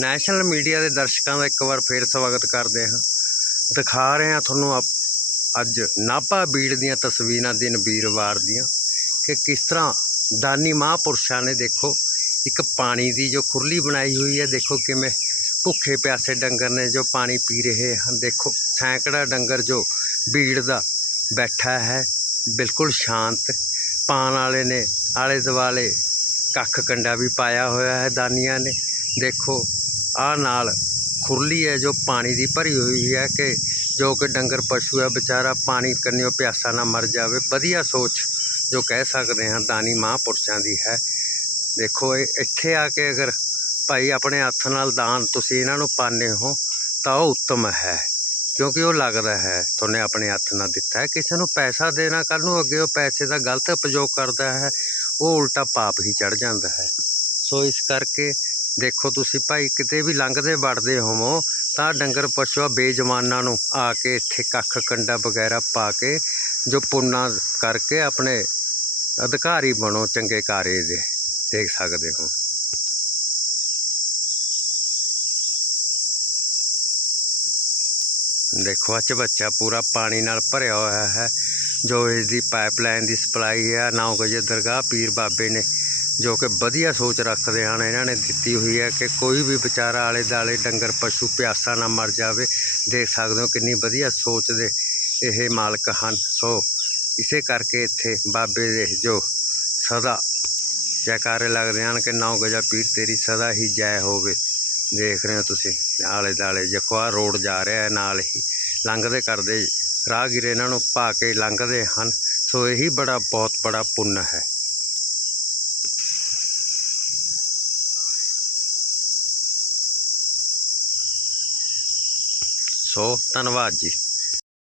National media ਦੇ ਦਰਸ਼ਕਾਂ ਦਾ ਇੱਕ ਵਾਰ ਫੇਰ ਸਵਾਗਤ ਕਰਦੇ ਹਾਂ। ਦਿਖਾ ਰਹੇ ਹਾਂ ਤੁਹਾਨੂੰ ਅਪ- ਅੱਜ ਨਾਭਾ ਬੀੜ ਦੀਆਂ ਤਸਵੀਰਾਂ ਦਿਨ ਵੀਰਵਾਰ ਦੀਆਂ ਕਿ ਕਿਸ ਤਰ੍ਹਾਂ ਦਾਨੀ ਮਹਾਂਪੁਰਸ਼ਾਂ ਨੇ ਦੇਖੋ, ਇੱਕ ਪਾਣੀ ਦੀ ਜੋ ਖੁਰਲੀ ਬਣਾਈ ਹੋਈ ਹੈ, ਦੇਖੋ ਕਿਵੇਂ ਭੁੱਖੇ ਪਿਆਸੇ ਡੰਗਰ ਨੇ ਜੋ ਪਾਣੀ ਪੀ ਰਹੇ ਹਨ। ਦੇਖੋ, ਸੈਂਕੜਾ ਡੰਗਰ ਜੋ ਬੀੜ ਦਾ ਬੈਠਾ ਹੈ, ਬਿਲਕੁਲ ਸ਼ਾਂਤ। ਪਾਣ ਵਾਲੇ ਨੇ ਆਲੇ ਦੁਆਲੇ ਕੱਖ ਕੰਡਾ ਵੀ ਪਾਇਆ ਹੋਇਆ ਹੈ, ਦਾਨੀਆਂ ਨੇ। ਦੇਖੋ ਆਹ ਨਾਲ ਖੁਰਲੀ ਹੈ ਜੋ ਪਾਣੀ ਦੀ ਭਰੀ ਹੋਈ ਹੈ ਕਿ ਜੋ ਕਿ ਡੰਗਰ ਪਸ਼ੂ ਹੈ, ਵਿਚਾਰਾ ਪਾਣੀ ਕੰਨਿਓ ਪਿਆਸਾ ਨਾ ਮਰ ਜਾਵੇ। ਵਧੀਆ ਸੋਚ ਜੋ ਕਹਿ ਸਕਦੇ ਹਾਂ, ਦਾਨੀ ਮਹਾਂਪੁਰਸ਼ਾਂ ਦੀ ਹੈ। ਦੇਖੋ, ਇਹ ਇੱਥੇ ਆ ਕੇ ਅਗਰ ਭਾਈ ਆਪਣੇ ਹੱਥ ਨਾਲ ਦਾਨ ਤੁਸੀਂ ਇਹਨਾਂ ਨੂੰ ਪਾਉਂਦੇ ਹੋ, ਤਾਂ ਉਹ ਉੱਤਮ ਹੈ। ਕਿਉਂਕਿ ਉਹ ਲੱਗਦਾ ਹੈ, ਤੁਹਾਨੇ ਆਪਣੇ ਹੱਥ ਨਾਲ ਦਿੱਤਾ ਹੈ। ਕਿਸੇ ਨੂੰ ਪੈਸਾ ਦੇਣਾ ਕੱਲ ਨੂੰ ਅੱਗੇ ਉਹ ਪੈਸੇ ਦਾ ਗਲਤ ਉਪਯੋਗ ਕਰਦਾ ਹੈ, ਉਹ ਉਲਟਾ ਪਾਪ ਹੀ ਚੜ ਜਾਂਦਾ ਹੈ। ਸੋ ਇਸ ਕਰਕੇ ਦੇਖੋ ਤੁਸੀਂ ਭਾਈ, ਕਿਤੇ ਵੀ ਲੰਘਦੇ ਵੜਦੇ ਹੋਵੋ, ਤਾਂ ਡੰਗਰ ਪਸ਼ੂ ਬੇਜਮਾਨਾਂ ਨੂੰ ਆ ਕੇ ਇੱਥੇ ਕੱਖ ਕੰਡਾ ਵਗੈਰਾ ਪਾ ਕੇ, ਜੋ ਪੁੰਨਾ ਕਰਕੇ ਆਪਣੇ ਅਧਿਕਾਰੀ ਬਣੋ, ਚੰਗੇ ਕਾਰਜ ਦੇ, ਦੇਖ ਸਕਦੇ ਹੋ। ਦੇਖੋ ਅੱਜ ਬੱਚਾ ਪੂਰਾ ਪਾਣੀ ਨਾਲ ਭਰਿਆ ਹੋਇਆ ਹੈ। ਜੋ ਇਸ ਦੀ ਪਾਈਪਲਾਈਨ ਦੀ ਸਪਲਾਈ ਹੈ, ਨੌ ਵਜੇ ਦਰਗਾਹ, ਪੀਰ ਬਾਬੇ ਨੇ ਜੋ ਕਿ ਵਧੀਆ ਸੋਚ ਰੱਖਦੇ ਹਨ, ਇਹਨਾਂ ਨੇ ਦਿੱਤੀ ਹੋਈ ਹੈ ਕਿ ਕੋਈ ਵੀ ਵਿਚਾਰਾ ਆਲੇ ਦਾਲੇ ਡੰਗਰ, ਪਸ਼ੂ ਪਿਆਸਾ ਨਾ ਮਰ ਜਾਵੇ। ਦੇਖ ਸਕਦੇ ਹੋ ਕਿੰਨੀ ਵਧੀਆ ਸੋਚ ਦੇ ਇਹ ਮਾਲਕ ਹਨ। ਸੋ ਇਸੇ ਕਰਕੇ ਇੱਥੇ ਬਾਬੇ ਦੇ ਜੋ ਸਦਾ ਜੈਕਾਰੇ ਲੱਗਦੇ ਹਨ ਕਿ ਨੌ ਗਜਾ ਪੀਰ ਤੇਰੀ ਸਦਾ ਹੀ ਜੈ ਹੋਵੇ। ਦੇਖ ਰਹੇ ਹੋ ਤੁਸੀਂ, ਆਲੇ ਦਾਲੇ ਜਖਵਾ ਰੋਡ ਜਾ ਰਿਹਾ ਹੈ, ਨਾਲ ਹੀ ਲੰਘਦੇ ਕਰਦੇ ਰਾਹਗੀਰ ਇਹਨਾਂ ਨੂੰ ਪਾ ਕੇ ਲੰਘਦੇ ਹਨ। ਸੋ ਇਹੀ ਬੜਾ, ਬਹੁਤ ਬੜਾ ਪੁੰਨ ਹੈ। ਸੋ ਧੰਨਵਾਦ ਜੀ।